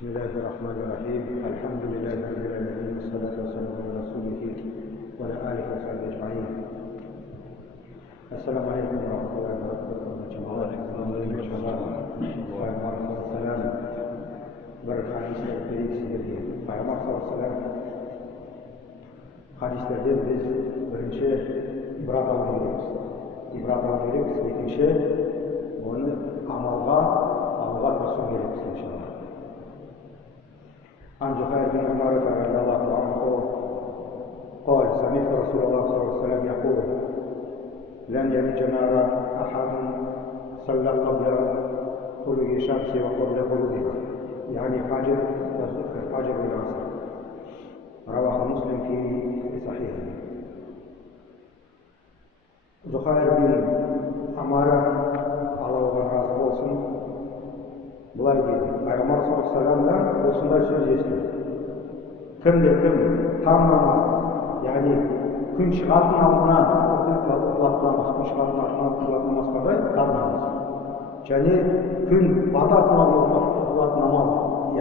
بسم الله الرحمن الرحيم. الحمد لله رب العالمين والصلاة والسلام على رسوله وعلى آله وصحبه أجمعين. السلام عليكم ورحمة الله وبركاته. Selam. Bir hadisler vereyim sizlerge. Peygamber sallallahu aleyhi ve sellem hadislerden biz birinci ibrat almamız gerekir. İbrat almamız gerekir. İkinci onu amalga tasavvur gerekir inşallah. عن جبير بن عمر رضي الله عنه قال سمعت رسول الله صلى الله عليه وسلم يقول لن يلج النار أحد صلى قبل طلوع الشمس وقبل غروبها، يعني فجر والعصر. رواه مسلم في صحيحه. Zuhair bin Amar'a Allah oğlan razı olsun былай дейді: Пайғамбар саллаллаху алейхи вассаламдан осындай сөз естідім. Кім таң намаз, яғни күн шығатын алдынан қылатын намаз қандай таң намаз, және күн бататын алдынан қылатын намаз,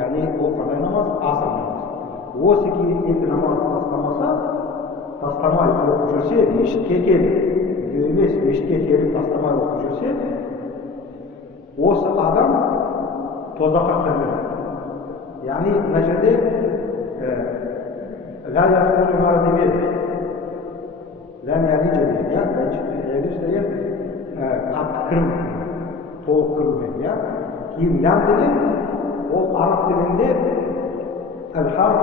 яғни ол қандай намаз? Аср намаз. Осы екі намазды тастамай оқып жүрсе, мешітке келіп, үйде емес, мешітке келіп тастамай оқып жүрсе, осы адам tozak'a kırmıyor. Yani mecrede la yakulu nar demedi. Lan yalice dedi ya. Yalice dedi katı kırmıyor. Toğuk kırmıyor ya. Ki lan dedi o Arap dilinde el-harf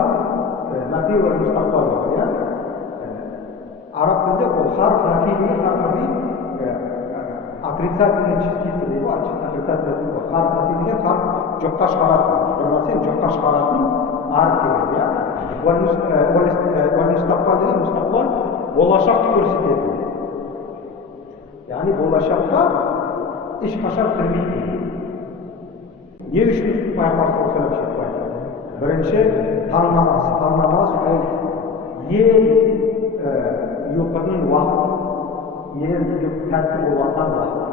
nafi ve müstakbal var ya. Arap dilinde o harf nafi değil, harf nafi отрицательный частица deydi, отрицательный deydi. Harf nafi деген harf жоққа шығаратын, бір нәрсені жоққа шығаратын арф деген, иә. Уәл-мустақбал деген мустақбал болашақты көрсетеді. Яғни болашаққа ешқашан кірмейді. Не үшін Пайғамбар саллаллаху алейхи ва саллям айтты? Бірінші таң намаз. Таң намаз ол ең ұйқының уақыты, ең тәтті болған уақыт.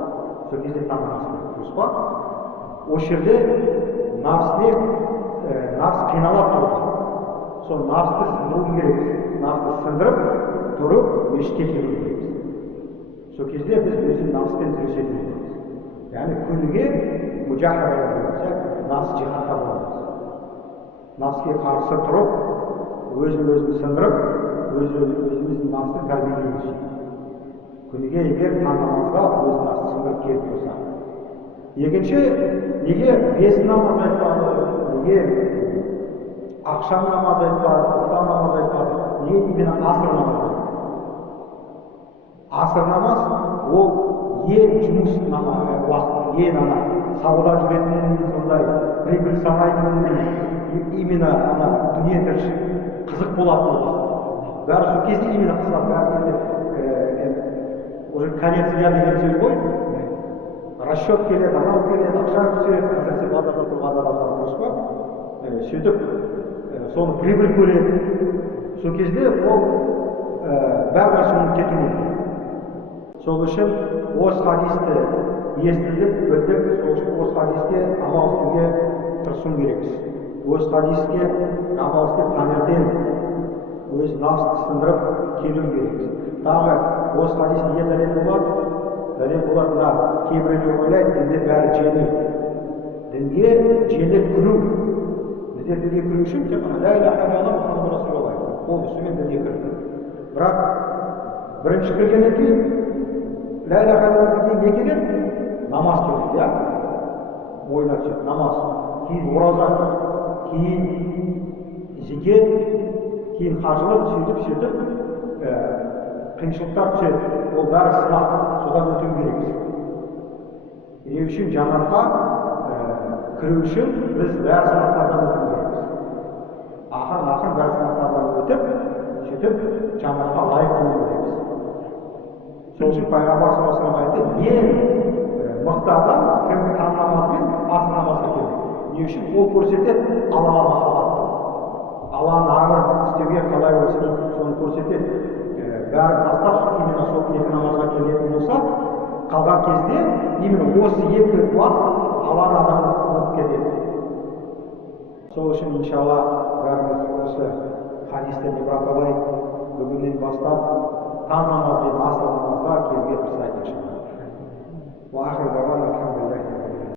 Сол кезде таң намаз дұрыс па? Осы жерде нafs қиналап тұрған. Сол nafsты сындыру керекпіз. Nafsты сындырып тұрып мешітке келу керекпіз. Сол кезде біз өзін nafспен күресетін боламыз. Яғни күніге мужахада боламыз, nafs жихадта боламыз. Nafsке қарсы тұрып, өзін сындырып, өзіміздің nafsты тәрбиелейміз. Күніге егер таң намазға өз nafsты сындырып келіп тұрса. Екінші, неге бес намаз айтпады, неге ақшам намаз айтпады, ұлта намаз айтпады, неге именно аср намаз айтпады? Аср намаз ол ең жұмыс уақыты, ең сауда жүретін, сондай прибыль санайтын, именно дүние тіршілік қызық болатын уақыт. Бәрі сол кезде именно қызық, бәрі кезде уже конец дня деген сөз ғой. Расчет келеді, анау келеді, ақша түседі, әсіресе базарда тұрған адамдар дұрыс па? Сөйтіп, соны прибыль көреді. Сол кезде ол бәр нәрсе ұмытып кетуі мүмкін. Сол үшін осы хадисті естідік, білдік, сол үшін осы хадиске амал істеуге тырысуымыз керекпіз. Осы хадиске амал істеп таңертең өз nafsты сындырып келу керекпіз. Тағы осы хадис неге дәлел болады? Дәлел болады, мына кейбіреулер ойлайды, дінде бәрі жеңіл. Дінге жеңіл кіру. Біздер дінге кіру үшін тек қана ла иляха илlallah Мұхаммад Расулуллах ол үстімен дінге кірді. Бірақ бірінші кіргеннен кейін ла иляха илlallah кейін не келеді? Намаз келеді, иә? Ойына түседі, намаз. Кейін ораза, кейін зекет, кейін қажылық, сөйтіп қиыншылықтар түседі. Ол бәрі сынақ, содан өту керекпіз. Не үшін жаннатқа кіру үшін біз бәрі сынақтардан өту керекпіз. Ақырын бәрі сынақтардан өтіп, сөйтіп жаннатқа лайық болу керекпіз. Сол үшін Пайғамбар саллаллаху алейхи ва саллям айтты, ең мықты адам кім таң намазбен аср намазға келеді. Не үшін? Ол көрсетеді Аллаға махаббат. Алланың амрын істеуге қалай болсын, соны көрсетеді. Бәрі бастап именно сол екі намазға келетін болса, қалған кезде именно осы екі уақыт Алланың адамын ұмытып кетеді. Сол үшін иншалла бәріміз осы хадистен ибрат алайық. Бүгіннен бастап таң намаз бен аср намазға келуге тырысайық иншалла.